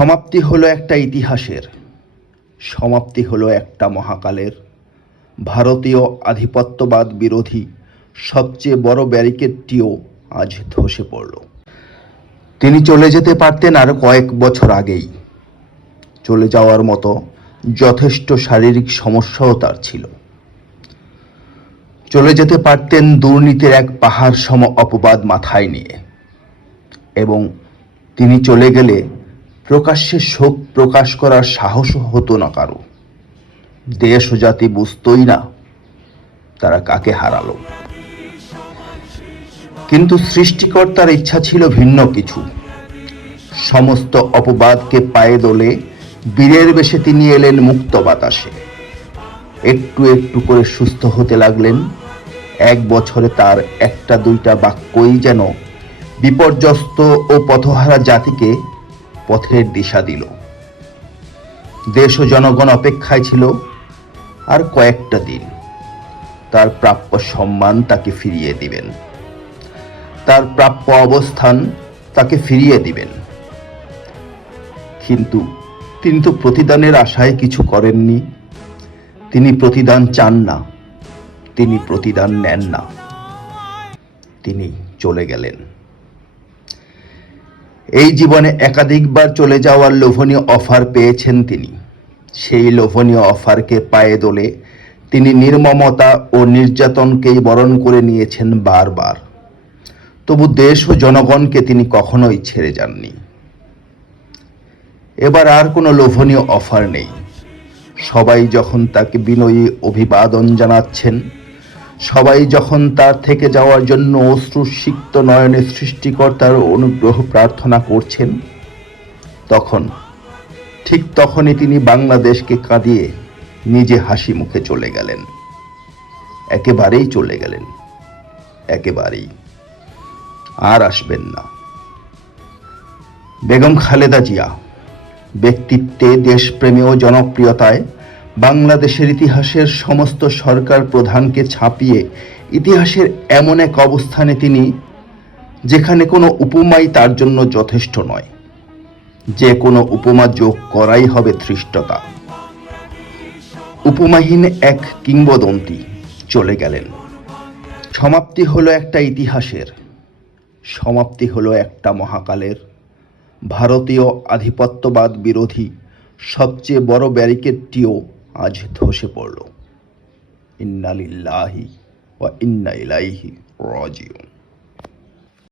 সমাপ্তি হলো একটা ইতিহাসের, সমাপ্তি হলো একটা মহাকালের। ভারতীয় আধিপত্যবাদ বিরোধী সবচেয়ে বড় ব্যারিকেডটিও আজ ধসে পড়ল। তিনি চলে যেতে পারতেন আরো কয়েক বছর আগেই। চলে যাওয়ার মতো যথেষ্ট শারীরিক সমস্যাও তার ছিল। চলে যেতে পারতেন দুর্নীতির এক পাহাড় সম অপবাদ মাথায় নিয়ে, এবং তিনি চলে গেলে প্রকাশ্যে শোক প্রকাশ করার সাহসও হতো না কারো। দেশ ও জাতি বুঝতই না তারা কাকে হারালো। কিন্তু সৃষ্টিকর্তার ইচ্ছা ছিল ভিন্ন কিছু। সমস্ত অপবাদকে পায়ে দোলে বীরের বেশে তিনি এলেন মুক্ত বাতাসে। একটু একটু করে সুস্থ হতে লাগলেন। এক বছরে তার একটা দুইটা বাক্যই যেন বিপর্যস্ত ও পথহারা জাতিকে পথের দিশা দিল। দেশ ও জনগণ অপেক্ষায় ছিল আর কয়েকটা দিন। তার প্রাপ্য সম্মান তাকে ফিরিয়ে দিবেন, তার প্রাপ্য অবস্থান তাকে ফিরিয়ে দিবেন। কিন্তু তিনি তো প্রতিদানের আশায় কিছু করেননি। তিনি প্রতিদান চান না, তিনি প্রতিদান নেন না। তিনি চলে গেলেন। এই জীবনে একাধিকবার চলে যাওয়ার লোভনীয় অফার পেয়েছেন তিনি। সেই লোভনীয় অফারকে পায়ে দোলে তিনি নির্মমতা ও নির্যাতনকেই বরণ করে নিয়েছেন বারবার। তবু দেশ ও জনগণকে তিনি কখনোই ছেড়ে যাননি। এবার আর কোনো লোভনীয় অফার নেই। সবাই যখন তাকে বিনয়ী অভিবাদন জানাচ্ছেন, সবাই যখন তার থেকে যাওয়ার জন্য অশ্রুসিক্ত নয়নে সৃষ্টিকর্তার অনুগ্রহ প্রার্থনা করছেন, ঠিক তখনই তিনি বাংলাদেশকে কাঁদিয়ে নিজে হাসি মুখে চলে গেলেন। একেবারেই চলে গেলেন, একেবারেই আর আসবেন না। বেগম খালেদা জিয়া ব্যক্তিত্বে, দেশপ্রেমে ও জনপ্রিয়তায় বাংলাদেশের ইতিহাসের সমস্ত সরকার প্রধানকে ছাপিয়ে ইতিহাসের এমন এক অবস্থানে তিনি, যেখানে কোনো উপমাই তার জন্য যথেষ্ট নয়। যে কোনো উপমা যোগ করাই হবে ধৃষ্টতা। উপমাহীন এক কিংবদন্তি চলে গেলেন। সমাপ্তি হলো একটা ইতিহাসের, সমাপ্তি হলো একটা মহাকালের। ভারতীয় আধিপত্যবাদ বিরোধী সবচেয়ে বড় ব্যারিকেডটিও আজ ধসে পড়ল। ইন্না লিল্লাহি ওয়া ইন্না ইলাইহি রাজিউন।